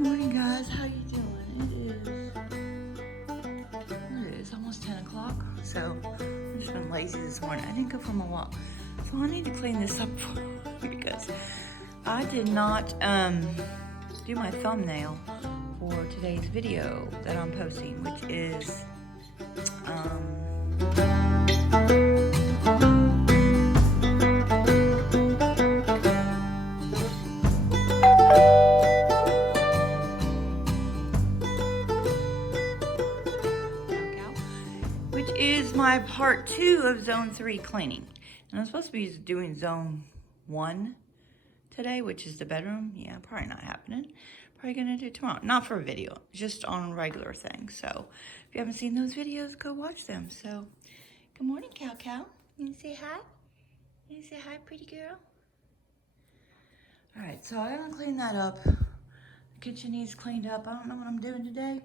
morning, guys. How you doing? It is almost 10 o'clock. So I've just been lazy this morning. I didn't go for my walk. So I need to clean this up because I did not do my thumbnail for today's video that I'm posting, which is my part 2 of zone 3 cleaning. And I'm supposed to be doing zone 1 today, which is the bedroom. Yeah, probably not happening. Probably gonna do it tomorrow. Not for a video, just on a regular thing. So if you haven't seen those videos, go watch them. So good morning, Cow Cow. You say hi? You say hi, pretty girl? All right, so I'm gonna clean that up. The kitchen needs cleaned up. I don't know what I'm doing today.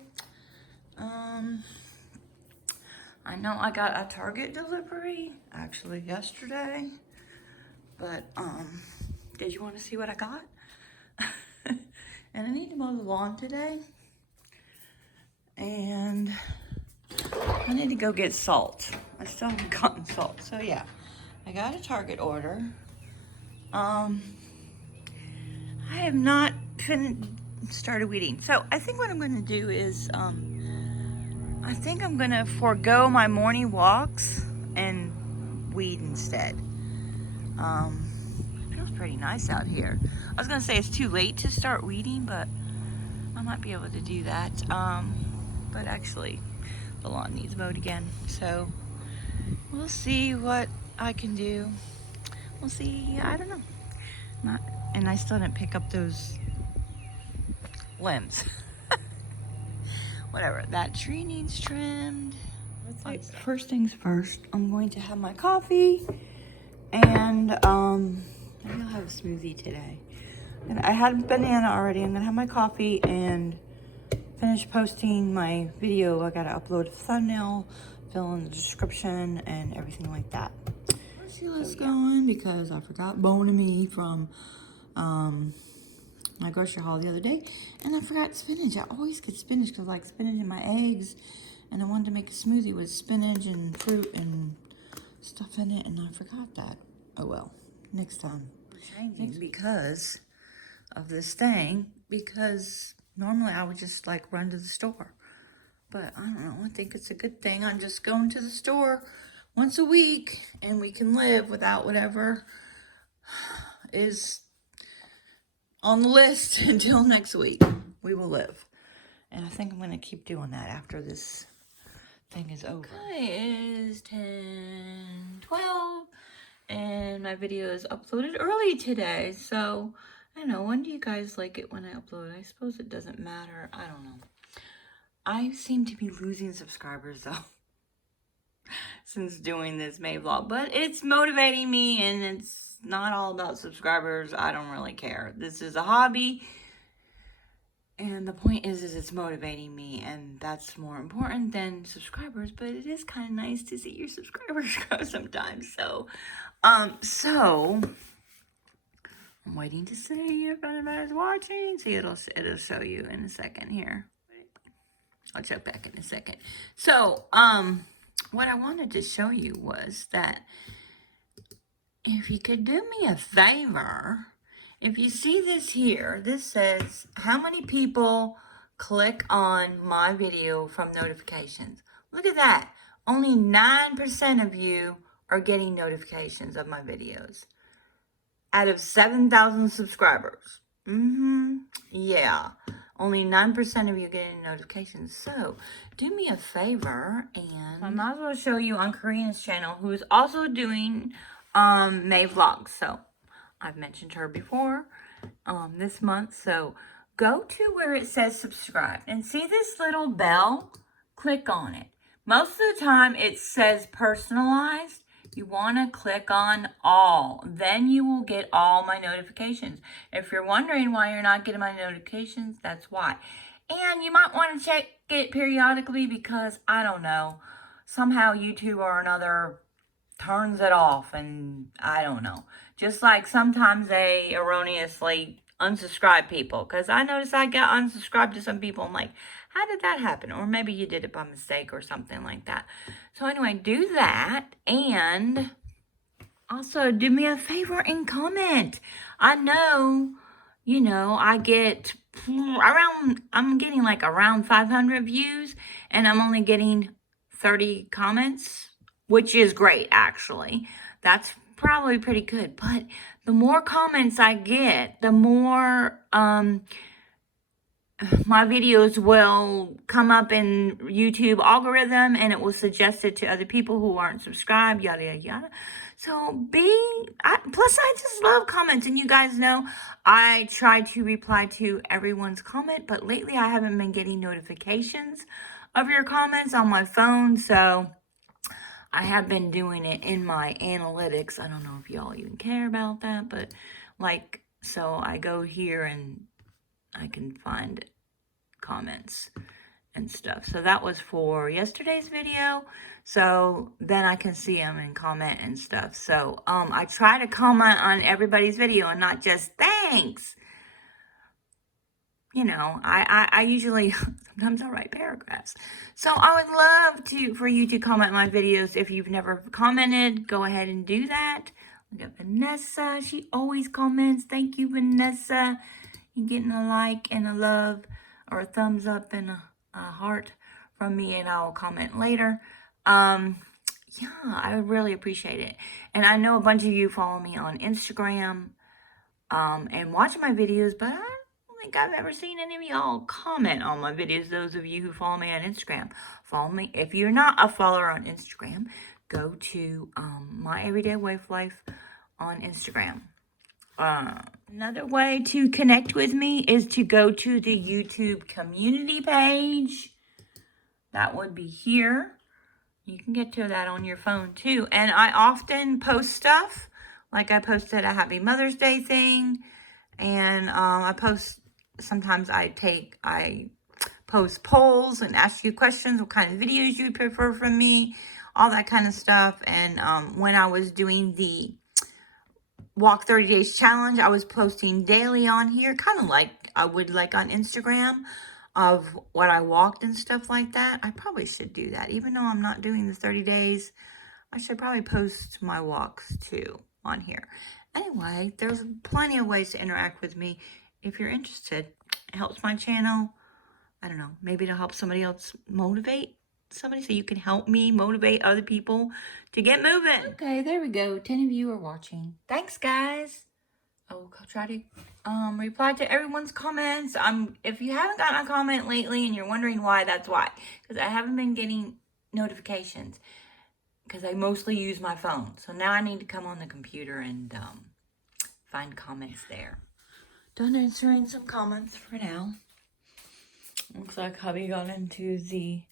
I know I got a Target delivery actually yesterday, but did you want to see what I got? And I need to mow the lawn today, and I need to go get salt. I still haven't gotten salt, so yeah, I got a Target order. I have not started weeding, so I think what I'm going to do is I think I'm gonna forego my morning walks and weed instead. It feels pretty nice out here. I was gonna say it's too late to start weeding, but I might be able to do that. But actually, the lawn needs mowed again. So we'll see what I can do. We'll see, I don't know. And I still didn't pick up those limbs. Whatever, that tree needs trimmed. First things first, I'm going to have my coffee, and maybe I'll have a smoothie today. And I had a banana already. I'm gonna have my coffee and finish posting my video. I gotta upload a thumbnail, fill in the description, and everything like that. Let's see what's going, because I forgot Bonamy from my grocery haul the other day, and I forgot spinach. I always get spinach because I like spinach in my eggs, and I wanted to make a smoothie with spinach and fruit and stuff in it, and I forgot that. Oh well, next time. Changing because of this thing, because normally I would just like run to the store, but I don't know, I think it's a good thing. I'm just going to the store once a week, and we can live without whatever is on the list until next week. We will live. And I think I'm going to keep doing that after this thing is over. Okay, it is 10:12, and my video is uploaded early today. So, I don't know, when do you guys like it when I upload? I suppose it doesn't matter. I don't know. I seem to be losing subscribers, though, since doing this May vlog. But it's motivating me, and it's not all about subscribers. I don't really care. This is a hobby, and the point is it's motivating me, and that's more important than subscribers. But it is kind of nice to see your subscribers grow sometimes. So I'm waiting to see if anybody's watching. See, it'll show you in a second here. I'll check back in a second. So what I wanted to show you was that if you could do me a favor, if you see this here, this says how many people click on my video from notifications. Look at that. Only 9% of you are getting notifications of my videos out of 7,000 subscribers. Yeah. Only 9% of you getting notifications. So do me a favor, and I might as well show you on Karina's channel, who is also doing May vlogs. So I've mentioned her before this month. So go to where it says subscribe and see this little bell. Click on it. Most of the time it says personalized. You want to click on all. Then you will get all my notifications. If you're wondering why you're not getting my notifications, that's why. And you might want to check it periodically, because I don't know, somehow YouTube or another turns it off, and I don't know. Just like sometimes they erroneously unsubscribe people, because I noticed I got unsubscribed to some people. I'm like, how did that happen? Or maybe you did it by mistake or something like that. So anyway, do that, and also do me a favor and comment. I know, you know, I get I'm getting like around 500 views, and I'm only getting 30 comments, which is great, actually. That's probably pretty good. But the more comments I get, the more my videos will come up in YouTube algorithm, and it will suggest it to other people who aren't subscribed, yada, yada, yada. So plus I just love comments, and you guys know I try to reply to everyone's comment, but lately I haven't been getting notifications of your comments on my phone, so I have been doing it in my analytics. I don't know if y'all even care about that, but like, so I go here and I can find comments and stuff. So that was for yesterday's video. So then I can see them and comment and stuff. So I try to comment on everybody's video and not just thanks. You know, I usually, sometimes I'll write paragraphs. So I would love for you to comment my videos. If you've never commented, go ahead and do that. Look at Vanessa. She always comments. Thank you, Vanessa. You're getting a like and a love or a thumbs up and a heart from me, and I'll comment later. Yeah, I really appreciate it. And I know a bunch of you follow me on Instagram and watch my videos, but I don't think I've ever seen any of y'all comment on my videos. Those of you who follow me on Instagram, follow me. If you're not a follower on Instagram, go to MyEveryDayWifeLife on Instagram. Another way to connect with me is to go to the YouTube community page. That would be here. You can get to that on your phone too. And I often post stuff. Like I posted a Happy Mother's Day thing. And sometimes I post polls and ask you questions. What kind of videos you prefer from me. All that kind of stuff. And when I was doing the Walk 30 Days Challenge, I was posting daily on here, kind of like I would like on Instagram, of what I walked and stuff like that. I probably should do that. Even though I'm not doing the 30 days, I should probably post my walks too on here. Anyway, there's plenty of ways to interact with me if you're interested. It helps my channel. I don't know, maybe to help somebody else motivate somebody, so you can help me motivate other people to get moving. Okay, there we go. 10 of you are watching. Thanks, guys. I will try to reply to everyone's comments. If you haven't gotten a comment lately and you're wondering why, that's why. Because I haven't been getting notifications because I mostly use my phone. So now I need to come on the computer and find comments there. Done answering some comments for now. Looks like hubby got into the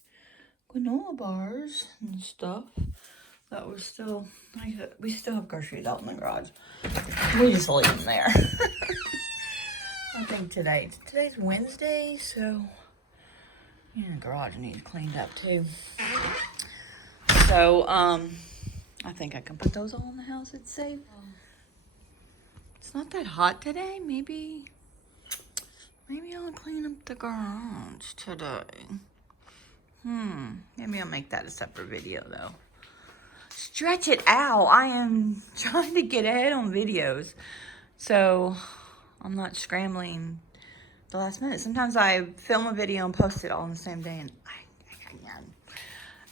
granola bars and stuff. That was still, we still have groceries out in the garage. We just leave them there. I think today's Wednesday, so yeah, the garage needs cleaned up too. So, I think I can put those all in the house. It's safe. It's not that hot today. Maybe I'll clean up the garage today. Maybe I'll make that a separate video though. Stretch it out. I am trying to get ahead on videos, so I'm not scrambling the last minute. Sometimes I film a video and post it all in the same day, and I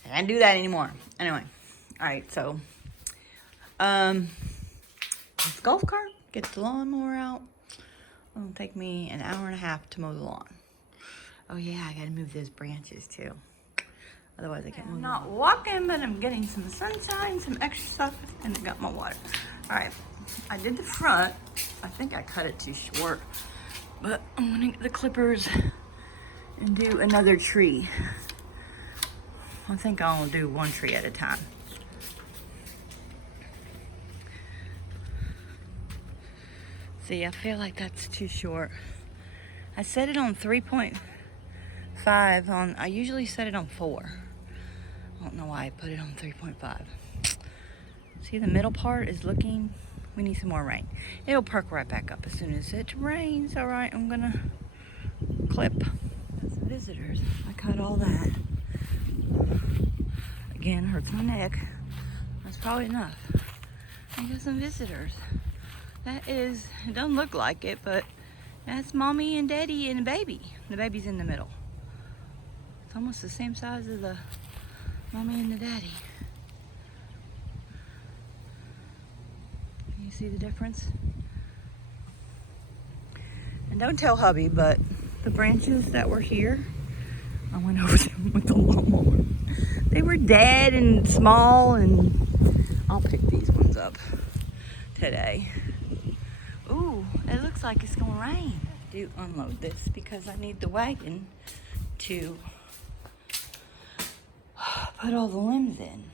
can't do that anymore. Anyway, all right, so this golf cart, get the lawnmower out. It'll take me an hour and a half to mow the lawn. Oh yeah, I gotta move those branches too. Otherwise I can't move. I'm not walking, but I'm getting some sunshine, some extra stuff, and I got my water. All right, I did the front. I think I cut it too short, but I'm gonna get the clippers and do another tree. I think I'll do one tree at a time. See, I feel like that's too short. I set it on 3.5 on, I usually set it on 4. I don't know why I put it on 3.5. See, the middle part is looking We need some more rain. It'll perk right back up as soon as it rains. All right, I'm gonna clip. Got some visitors. I cut all that. Again, hurts my neck. That's probably enough. I got some visitors. That is, it doesn't look like it, but that's mommy and daddy and a baby. The baby's in the middle. It's almost the same size as the mommy and the daddy. Can you see the difference? And don't tell hubby, but the branches that were here, I went over them with the lawnmower. They were dead and small, and I'll pick these ones up today. Ooh, it looks like it's gonna rain. I do unload this because I need the wagon to put all the limbs in.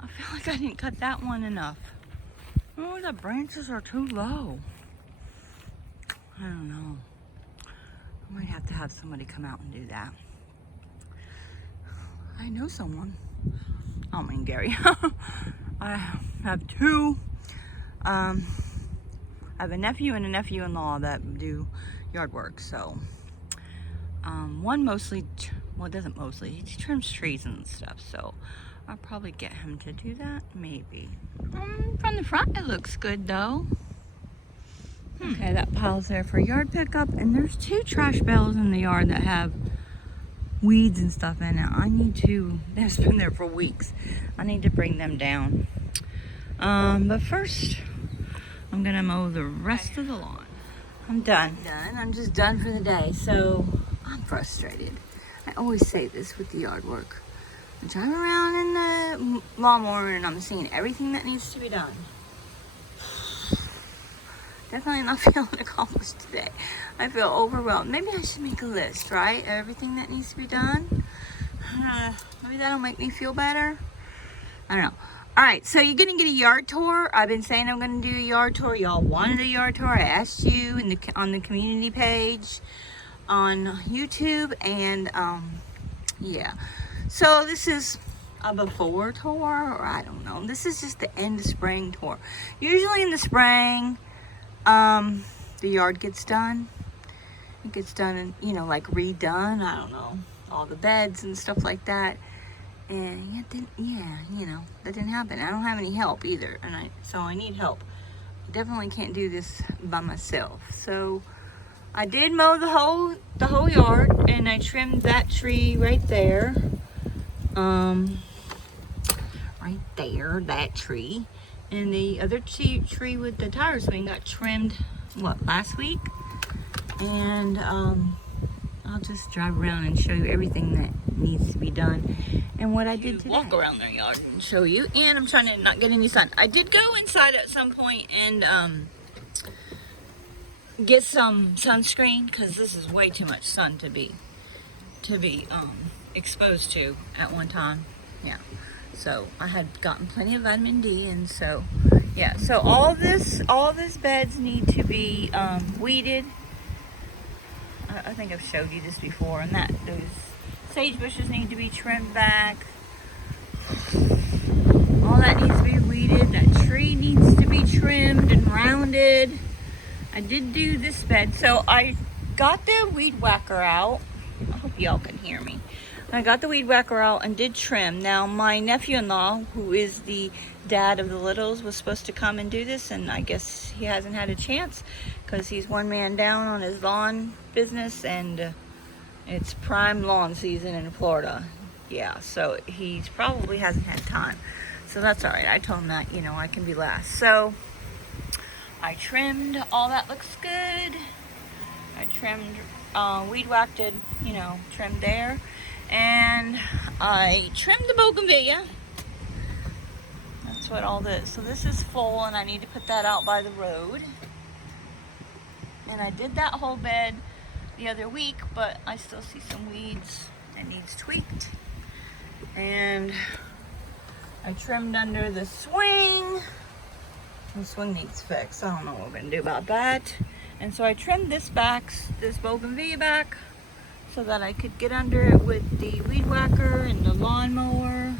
I feel like I didn't cut that one enough. Oh, the branches are too low. I don't know. I might have to have somebody come out and do that. I know someone. I don't mean Gary. I have two. I have a nephew and a nephew-in-law that do yard work. So one mostly, well, it doesn't mostly. He trims trees and stuff. So I'll probably get him to do that. Maybe. From the front, it looks good though. Okay, that pile's there for yard pickup, and there's 2 trash bales in the yard that have weeds and stuff in it. I need to, they've been there for weeks. I need to bring them down. But first, I'm gonna mow the rest of the lawn. I'm done. I'm just done for the day, so I'm frustrated. I always say this with the yard work. I drive around in the lawnmower and I'm seeing everything that needs to be done. Definitely not feeling accomplished today. I feel overwhelmed. Maybe I should make a list, right? Everything that needs to be done. Maybe that'll make me feel better. I don't know. All right, so you're gonna get a yard tour. I've been saying I'm gonna do a yard tour. Y'all wanted a yard tour. I asked you on the community page on YouTube, and yeah. So this is a before tour, or I don't know. This is just the end of spring tour. Usually in the spring, the yard gets done. It gets done and, you know, like redone. I don't know, all the beds and stuff like that. And that didn't happen. I don't have any help either, and so I need help. I definitely can't do this by myself. So I did mow the whole yard, and I trimmed that tree right there. Right there, that tree. And the other tree with the tire swing got trimmed, last week? And I'll just drive around and show you everything that needs to be done and what I did today. Walk around their yard and show you. And I'm trying to not get any sun. I did go inside at some point and get some sunscreen, because this is way too much sun to be exposed to at one time. Yeah. So I had gotten plenty of vitamin D, and so yeah. So all this beds need to be weeded. I think I've showed you this before, and those sage bushes need to be trimmed back. All that needs to be weeded. That tree needs to be trimmed and rounded. I did do this bed, so I got the weed whacker out. I hope y'all can hear me. I got the weed whacker out and did trim. Now, my nephew-in-law, who is the dad of the littles, was supposed to come and do this, and I guess he hasn't had a chance because he's one man down on his lawn business, and it's prime lawn season in Florida. Yeah, so he probably hasn't had time. So that's all right. I told him that, I can be last. So I trimmed. All that looks good. I trimmed, weed whacked it, trimmed there. And I trimmed the bougainvillea. That's what all this. So this is full, and I need to put that out by the road. And I did that whole bed the other week, but I still see some weeds that needs tweaked. And I trimmed under the swing. The swing needs fixed. I don't know what we're gonna do about that. And so I trimmed this bougainvillea back, so that I could get under it with the weed whacker and the lawnmower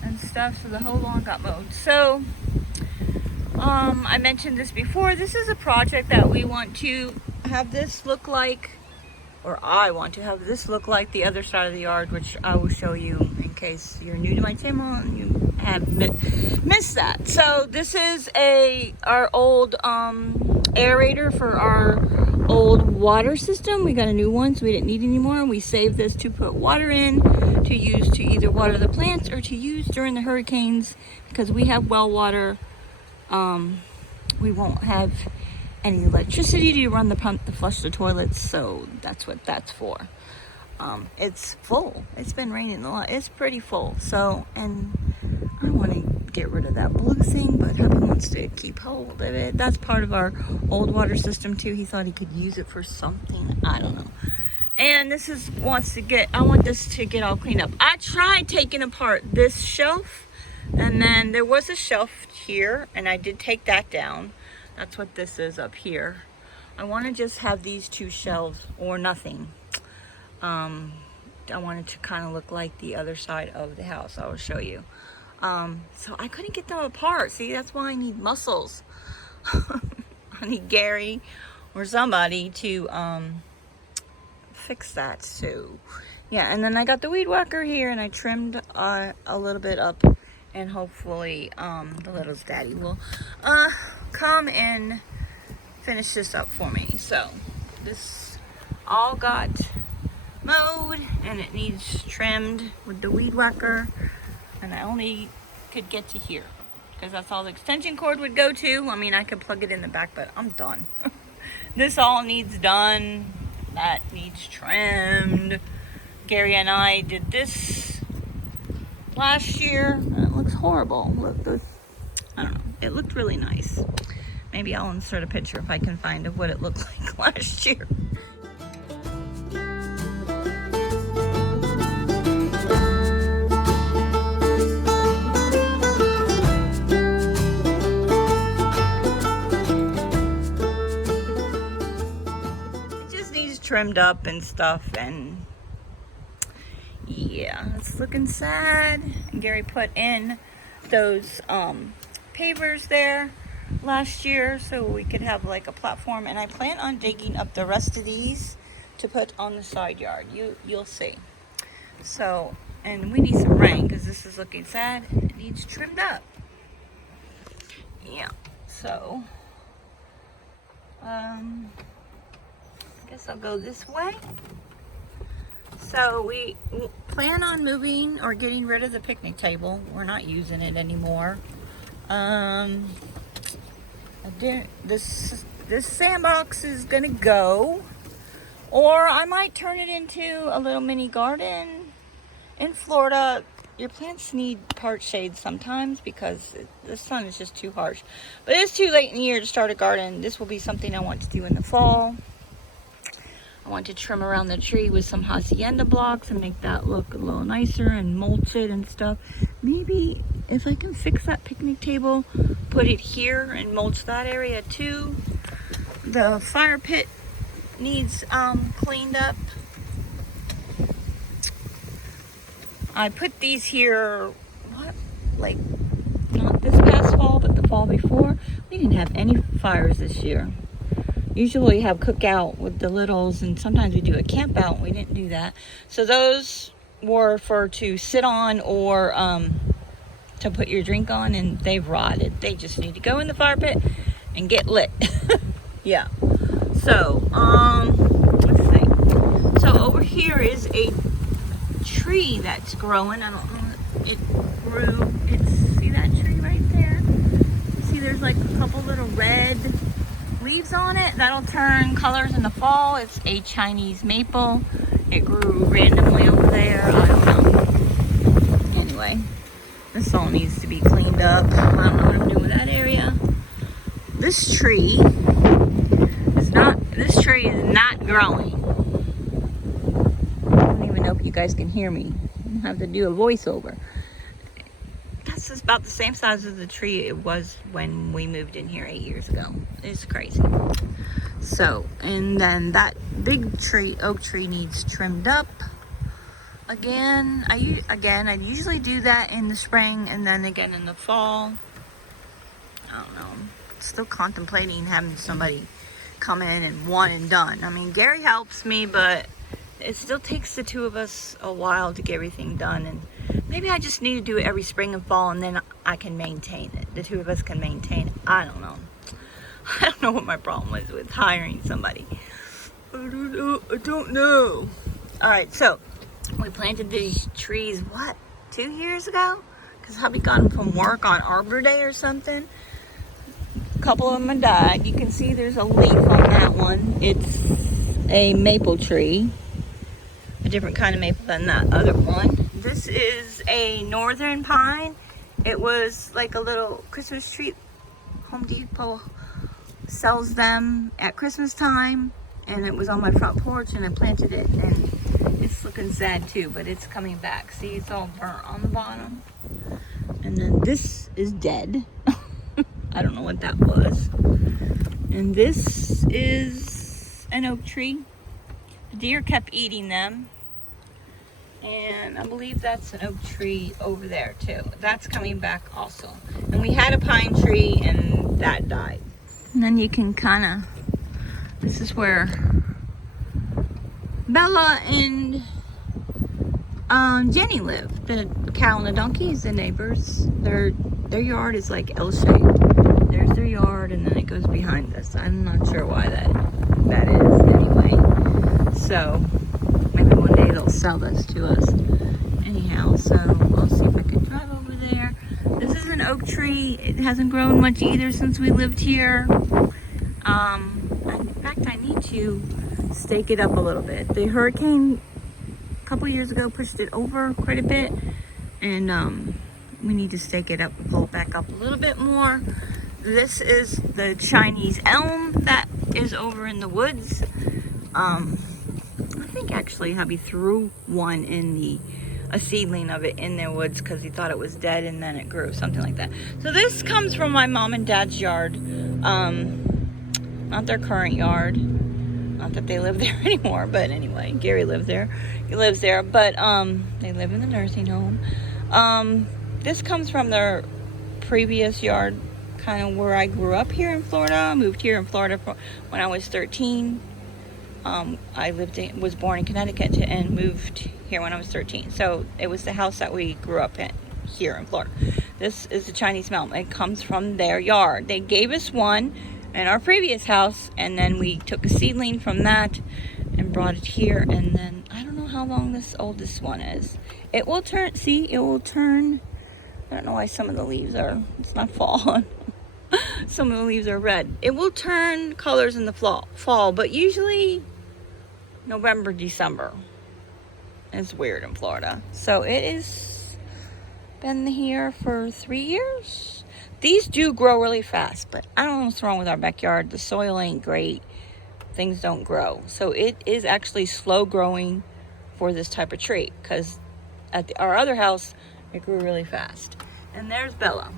and stuff. So the whole lawn got mowed. So I mentioned this before. This is a project that we want to have this look like, or I want to have this look like the other side of the yard, which I will show you in case you're new to my channel and you have missed that. So this is our old aerator for our old water system. We got a new one, so we didn't need any more. We saved this to put water in to use to either water the plants or to use during the hurricanes, because we have well water. We won't have any electricity to run the pump to flush the toilets, so that's what that's for. It's full. It's been raining a lot. It's pretty full. So, and I want to get rid of that blue thing, but hubby wants to keep hold of it. That's part of our old water system too. He thought he could use it for something. I don't know. And this is I want this to get all cleaned up. I tried taking apart this shelf, and then there was a shelf here, and I did take that down. That's what this is up here. I want to just have these two shelves or nothing. I want it to kind of look like the other side of the house. I will show you. So I couldn't get them apart. See, that's why I need muscles. I need Gary or somebody to fix that. So yeah, and then I got the weed whacker here, and I trimmed a little bit up, and hopefully the little daddy will come and finish this up for me. So this all got mowed, and it needs trimmed with the weed whacker, and I only could get to here because that's all the extension cord would go to. I mean, I could plug it in the back, but I'm done. This all needs done. That needs trimmed. Gary and I did this last year, and it looks horrible. Look, I don't know. It looked really nice. Maybe I'll insert a picture if I can find of what it looked like last year. It just needs trimmed up and stuff, and yeah, it's looking sad. And Gary put in those pavers there last year so we could have like a platform, and I plan on digging up the rest of these to put on the side yard. You'll see. So, and we need some rain because this is looking sad. It needs trimmed up. Yeah, so I guess I'll go this way. So we plan on moving or getting rid of the picnic table. We're not using it anymore. This sandbox is gonna go, or I might turn it into a little mini garden. In Florida, your plants need part shade sometimes because the sun is just too harsh. But it's too late in the year to start a garden. This will be something I want to do in the fall. I want to trim around the tree with some hacienda blocks and make that look a little nicer and mulch it and stuff. Maybe if I can fix that picnic table, put it here and mulch that area too. The fire pit needs cleaned up. I put these here, like not this past fall, but the fall before. We didn't have any fires this year. Usually we have cookout with the littles, and sometimes we do a camp out. We didn't do that. So those were to sit on or to put your drink on, and they've rotted. They just need to go in the fire pit and get lit. Yeah. So, let's see. So over here is a tree that's growing. I don't know. It grew. See that tree right there? See, there's like a couple little red leaves on it that'll turn colors in the fall. It's a Chinese maple. It grew randomly over there. I don't know. Anyway, this all needs to be cleaned up. I don't know what I'm doing with that area. This tree is not growing. I don't even know if you guys can hear me. I have to do a voiceover. That's just about the same size as the tree it was when we moved in here 8 years ago. It's crazy. So, and then that big tree, oak tree, needs trimmed up. Again, I usually do that in the spring and then again in the fall. I don't know. Still contemplating having somebody come in and one and done. I mean, Gary helps me, but it still takes the two of us a while to get everything done. And maybe I just need to do it every spring and fall, and then I can maintain it. The two of us can maintain it. I don't know. I don't know what my problem was with hiring somebody. I don't know. All right, so we planted these trees, what, 2 years ago? Because hubby got them from work on Arbor Day or something. A couple of them have died. You can see there's a leaf on that one. It's a maple tree. A different kind of maple than that other one. This is a northern pine. It was like a little Christmas tree. Home Depot sells them at Christmas time. And it was on my front porch and I planted it. And it's looking sad too, but it's coming back. See, it's all burnt on the bottom. And then this is dead. I don't know what that was. And this is an oak tree. The deer kept eating them. And I believe that's an oak tree over there too. That's coming back also. And we had a pine tree and that died. And then you can kind of, this is where Bella and Jenny live. The cow and the donkeys, the neighbors. Their yard is like L-shaped. There's their yard, and then it goes behind us. I'm not sure why that is anyway. So maybe one day they'll sell this to us. Anyhow, so I'll see if I can drive over there. This is an oak tree. It hasn't grown much either since we lived here. In fact, I need to stake it up a little bit. The hurricane a couple years ago pushed it over quite a bit, and we need to stake it up, pull it back up a little bit more. This is the Chinese elm that is over in the woods. I think actually hubby threw one in a seedling of it in the woods because he thought it was dead, and then it grew, something like that. So this comes from my mom and dad's yard. Not their current yard. Not that they live there anymore, but anyway, Gary lived there. He lives there, but they live in the nursing home. This comes from their previous yard, kind of where I grew up here in Florida. I moved here in Florida when I was 13. I was born in Connecticut and moved here when I was 13. So it was the house that we grew up in here in Florida. This is the Chinese elm. It comes from their yard. They gave us one in our previous house, and then we took a seedling from that and brought it here. And then I don't know how long this oldest one is. It will turn. See, it will turn. I don't know why some of the leaves are. It's not fall. Some of the leaves are red. It will turn colors in the fall, but usually November, December. It's weird in Florida. So it has been here for 3 years. These do grow really fast, but I don't know what's wrong with our backyard. The soil ain't great. Things don't grow. So it is actually slow growing for this type of tree, because at our other house, it grew really fast. And there's Bella.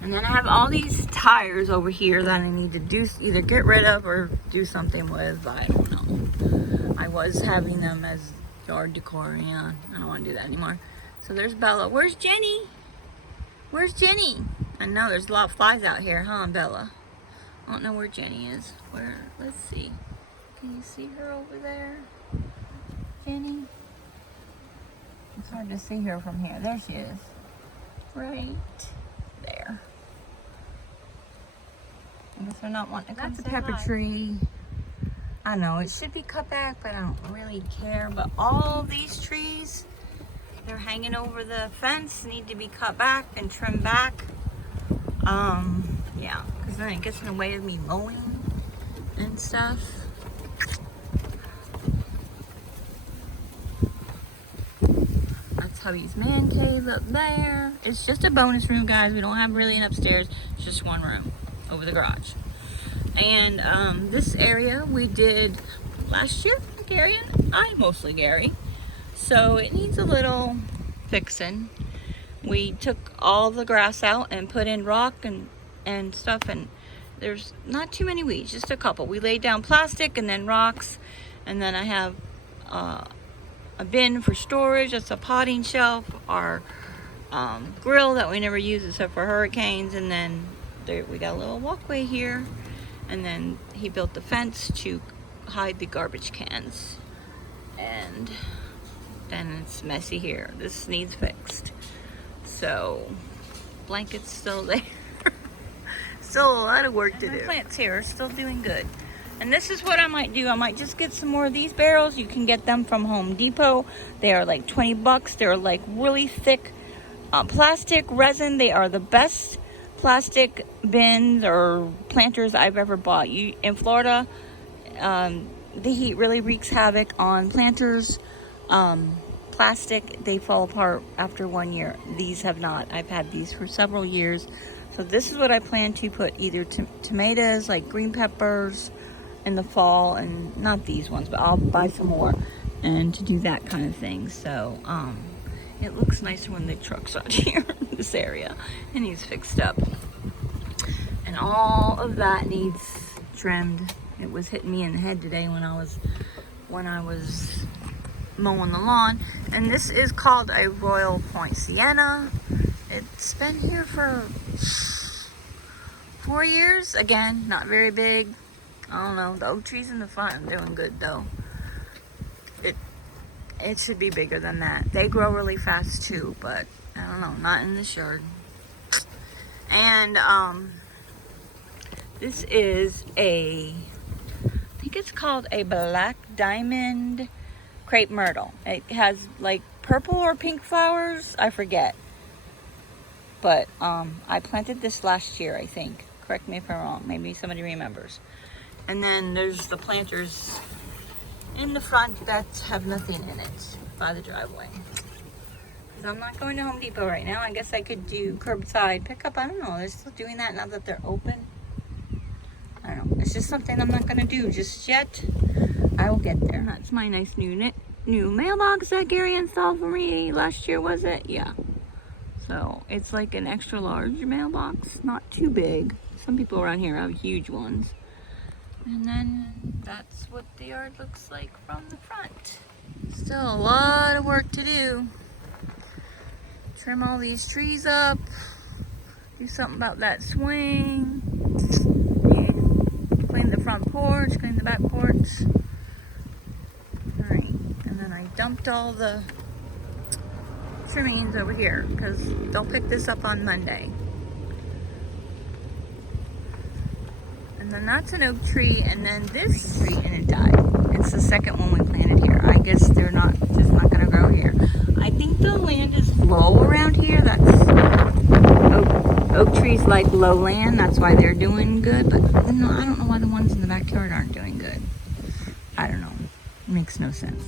And then I have all these tires over here that I need to either get rid of or do something with. I don't know. I was having them as yard decor. Yeah, I don't want to do that anymore. So there's Bella. Where's Jenny? Where's Jenny? I know there's a lot of flies out here, huh, Bella? I don't know where Jenny is. Let's see. Can you see her over there? Jenny? It's hard to see her from here. There she is. Right there. I guess they're not wanting to come. That's a pepper tree. I know it should be cut back, but I don't really care. But all these trees, they're hanging over the fence, need to be cut back and trimmed back. Yeah, because then it gets in the way of me mowing and stuff. That's hubby's man cave up there. It's just a bonus room, guys. We don't have really an upstairs. It's just one room over the garage. And this area we did last year, Gary and I, mostly Gary. So it needs a little fixing. We took all the grass out and put in rock and stuff, and there's not too many weeds, just a couple. We laid down plastic and then rocks, and then I have a bin for storage. That's a potting shelf. Our grill that we never use except for hurricanes. And then we got a little walkway here. And then he built the fence to hide the garbage cans. And then it's messy here. This needs fixed. So, blankets still there. Still a lot of work to do. Plants here are still doing good. And this is what I might do. I might just get some more of these barrels. You can get them from Home Depot. They are like 20 bucks. They're like really thick plastic resin. They are the best plastic bins or planters I've ever bought. In Florida, the heat really wreaks havoc on planters. Plastic, they fall apart after 1 year. These have not. I've had these for several years. So this is what I plan to put either tomatoes, like green peppers, in the fall, and not these ones, but I'll buy some more and to do that kind of thing. So it looks nicer when the truck's out here in this area. It needs fixed up, and all of that needs trimmed. It was hitting me in the head today when I was mowing the lawn. And this is called a Royal Point Sienna. It's been here for 4 years. Again, not very big. I don't know. The oak trees in the front are doing good though. It should be bigger than that. They grow really fast too, but I don't know. Not in this yard. And this is I think it's called a black diamond crepe myrtle. It has like purple or pink flowers. I forget. But I planted this last year, I think. Correct me if I'm wrong. Maybe somebody remembers. And then there's the planters in the front that have nothing in it by the driveway. So I'm not going to Home Depot right now. I guess I could do curbside pickup. I don't know. They're still doing that now that they're open. I don't know. It's just something I'm not going to do just yet. I will get there. That's my nice new mailbox that Gary installed for me last year, was it? Yeah. So it's like an extra large mailbox, not too big. Some people around here have huge ones. And then that's what the yard looks like from the front. Still a lot of work to do. Trim all these trees up. Do something about that swing. Clean the front porch, clean the back porch. Alright, and then I dumped all the trimmings over here because they'll pick this up on Monday. And then that's an oak tree, and then this tree, and it died. It's the second one we planted here. I guess they're just not going to grow here. I think the land is low around here. That's oak trees like low land. That's why they're doing good. But no, I don't know why the ones in the backyard aren't doing good. I don't know. It makes no sense.